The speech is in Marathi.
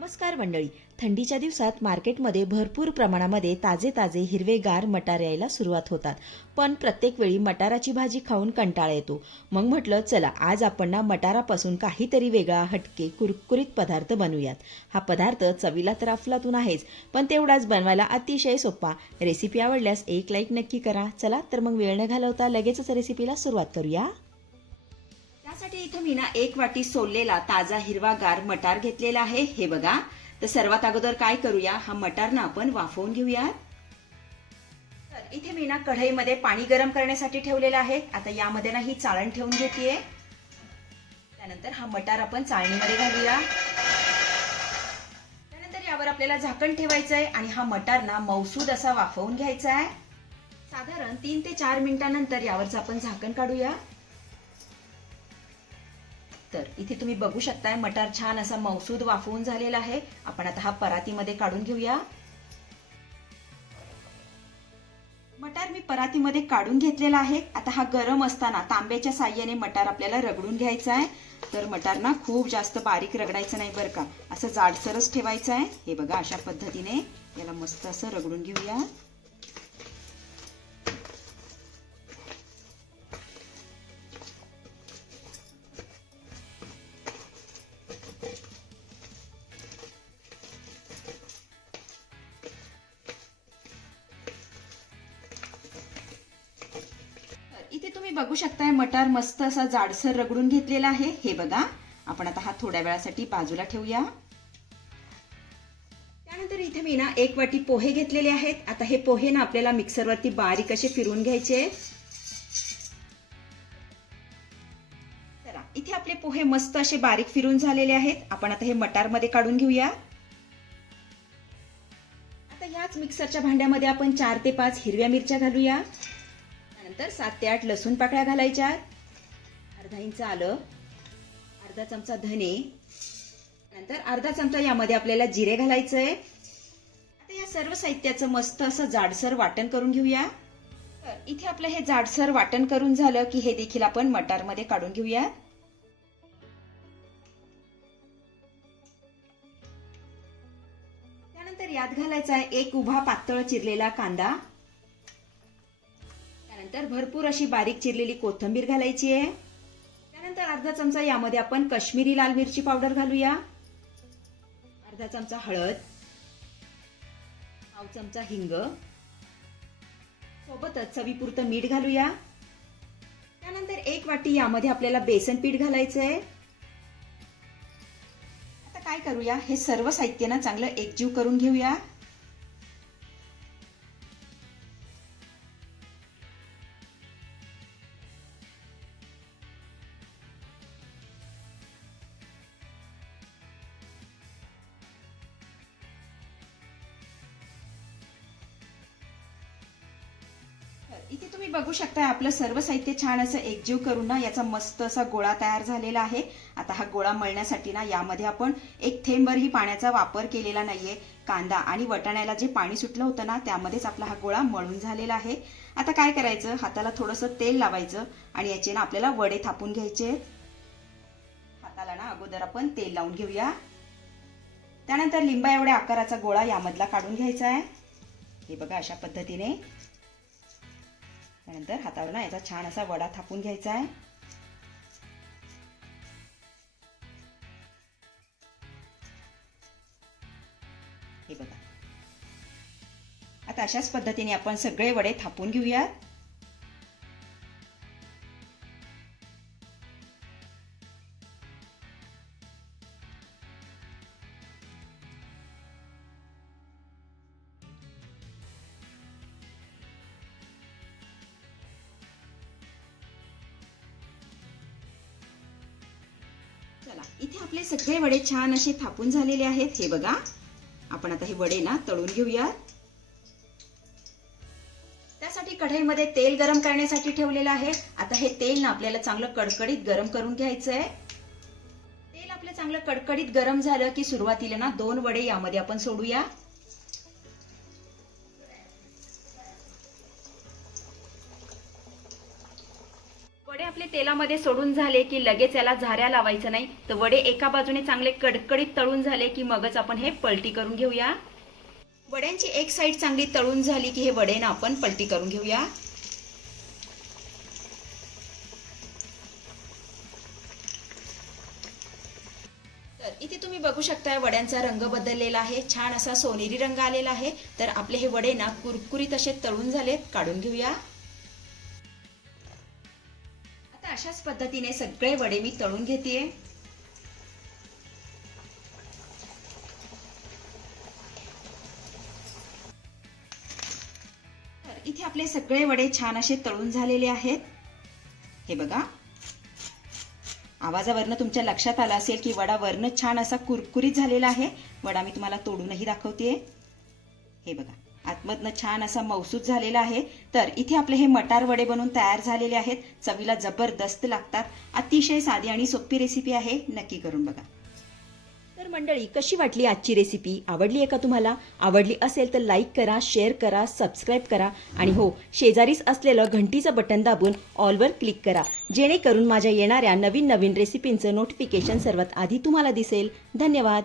नमस्कार मंडळी. थंडीच्या दिवसात मार्केटमध्ये भरपूर प्रमाणामध्ये ताजे ताजे हिरवेगार मटार यायला सुरुवात होतात. पण प्रत्येक वेळी मटाराची भाजी खाऊन कंटाळा येतो. मग म्हटलं चला आज आपण ना मटारापासून काहीतरी वेगळा हटके कुरकुरीत पदार्थ बनवूयात. हा पदार्थ चवीला तर अफलातून आहेच, पण तेवढाच बनवायला अतिशय सोपा. रेसिपी आवडल्यास एक लाईक नक्की करा. चला तर मग वेळ न घालवता लगेचच रेसिपीला सुरुवात करूया. त्यासाठी इथे मी ना 1 वाटी सोललेला ताजा हिरवागार मटार घेतलेला आहे. हे बघा. तर सर्वात अगोदर काय करूया, हा मटार ना आपण वाफवून घेऊया. तर इथे मी ना कढईमध्ये पाणी गरम करण्यासाठी ठेवलेलं आहे. आता यामध्ये ना ही चाळण ठेवून घेतेय. त्यानंतर हा मटार आपण चाळणीमध्ये घालूया. त्यानंतर यावर आपल्याला झाकण ठेवायचं आहे आणि हा मटार ना मौसूद असा वाफवून घ्यायचा आहे. साधारण 3 ते 4 मिनिटांनंतर यावरचं आपण झाकण काढूया. तर इथे तुम्ही बघू शकताय मटार छान असा मौसूद वाफवून झालेला आहे. आपण आता हा परातीमध्ये काढून घेऊया. मटार मी परातीमध्ये काढून घेतलेला आहे. आता हा गरम असताना तांब्याच्या साह्याने मटार आपल्याला रगडून घ्यायचा आहे. तर मटार ना खूप जास्त बारीक रगडायचं नाही बरं का, असं जाडसरच ठेवायचं आहे. हे बघा, अशा पद्धतीने याला मस्त असं रगडून घेऊया. इथे तुम्ही बघू शकताय मटार मस्त असा जाडसर रगडून घेतलेला आहे. हे बघा. आपण आता हा थोड्या वेळासाठी बाजूला ठेवूया. त्यानंतर इथे मी ना 1 वाटी पोहे घेतलेले आहेत. आता हे पोहे ना आपल्याला मिक्सरवरती बारीक असे फिरवून घ्यायचे. चला, इथे आपले पोहे मस्त असे बारीक फिरून झालेले आहेत. आपण आता हे मटार मध्ये काढून घेऊया. आता याच मिक्सरच्या भांड्यामध्ये आपण 4 ते 5 हिरव्या मिरच्या घालूया. नंतर 7 ते 8 लसूण पाकळ्या घालायच्या. अर्धा इंच आलं, अर्धा चमचा धने, नंतर अर्धा चमचा यामध्ये आपल्याला जिरे घालायचंय. आता या सर्व साहित्याचं मस्त असं जाडसर वाटण करून घेऊया. तर इथे आपलं हे जाडसर वाटण करून झालं की हे देखील आपण मटारमध्ये काढून घेऊया. त्यानंतर यात घालायचा आहे 1 उभा पातळ चिरलेला कांदा. त्यानंतर भरपूर अशी बारीक चिरलेली कोथिंबीर घालायची आहे. त्यानंतर अर्धा चमचा यामध्ये आपण काश्मीरी लाल मिरची पावडर घालूया. अर्धा चमचा हळद, पाव चमचा हिंग, सोबतच चवीपुरतं मीठ घालूया. त्यानंतर 1 वाटी यामध्ये आपल्याला बेसन पीठ घालायचंय. आता काय करूया, हे सर्व साहित्य ना चांगलं एकजीव करून घेऊया. इथे तुम्ही बघू शकता आपलं सर्व साहित्य छान असं एकजीव करून ना याचा मस्त असा गोळा तयार झालेला आहे. आता हा गोळा मळण्यासाठी ना यामध्ये आपण 1 थेंबरही पाण्याचा वापर केलेला नाहीये. कांदा आणि वटाण्याला जे पाणी सुटलं होतं ना त्यामध्येच आपला हा गोळा मळून झालेला आहे. आता काय करायचं, हाताला थोडंसं तेल लावायचं आणि याचे ना आपल्याला वडे थापून घ्यायचे. हाताला ना अगोदर आपण तेल लावून घेऊया. त्यानंतर लिंबा एवढ्या आकाराचा गोळा यामधला काढून घ्यायचा आहे. हे बघा, अशा पद्धतीने. त्यानंतर हातावर ना याचा छान असा वडा थापून घ्यायचा आहे. हे बघा. आता अशाच पद्धतीने आपण सगळे वडे थापून घेऊया. चला, इथे आपले सगळे वडे छान असे थापून झालेले आहेत. हे बघा. आपण आता हे वडे ना तळून घेऊया. त्यासाठी कढईमध्ये तेल गरम करण्यासाठी ठेवलेलं आहे. आता हे तेल ना आपल्याला चांगलं कडकडीत गरम करून घ्यायचंय. तेल आपलं चांगलं कडकडीत गरम झालं की सुरुवातीला ना 2 वडे यामध्ये आपण सोडूया. वडे आपले तेलामध्ये सोडून झाले की लगेच याला झाऱ्या लावायचं नाही, तर वडे एका बाजूने चांगले कडकडीत तळून झाले की मगच आपण हे पलटी करून घेऊया. वड्यांची एक साईड चांगली तळून झाली की हे वडे ना आपण पलटी करून घेऊया. तर इथे तुम्ही बघू शकता वड्यांचा रंग बदललेला आहे, छान असा सोनेरी रंग आलेला आहे. तर आपले हे वडे ना कुरकुरीत असे तळून झालेत, काढून घेऊया. आता अशाच पद्धतीने सगळे वडे मी तळून घेते. तर इथे आपले सगळे वडे छान असे तळून झालेले आहेत. हे बघा, आवाजावरनं तुमच्या लक्षात आलं असेल की वडा वरनं छान असा कुरकुरीत झालेला आहे. वडा मी तुम्हाला तोडूनही दाखवते. हे बघा, आतमधनं छान असा मऊसूत झालेला आहे. तर इथे आपले हे मटार वडे बनून तयार झालेले आहेत. चवीला जबरदस्त लागतात. अतिशय साधी आणि सोपी रेसिपी आहे, नक्की करून बघा. तर मंडळी, कशी वाटली आजची रेसिपी? आवडली आहे का तुम्हाला? आवडली असेल तर लाईक करा, शेअर करा, सबस्क्राईब करा आणि हो, शेजारीच असलेलं घंटीचं बटन दाबून ऑलवर क्लिक करा, जेणेकरून माझ्या येणाऱ्या नवीन नवीन रेसिपींचं नोटिफिकेशन सर्वात आधी तुम्हाला दिसेल. धन्यवाद.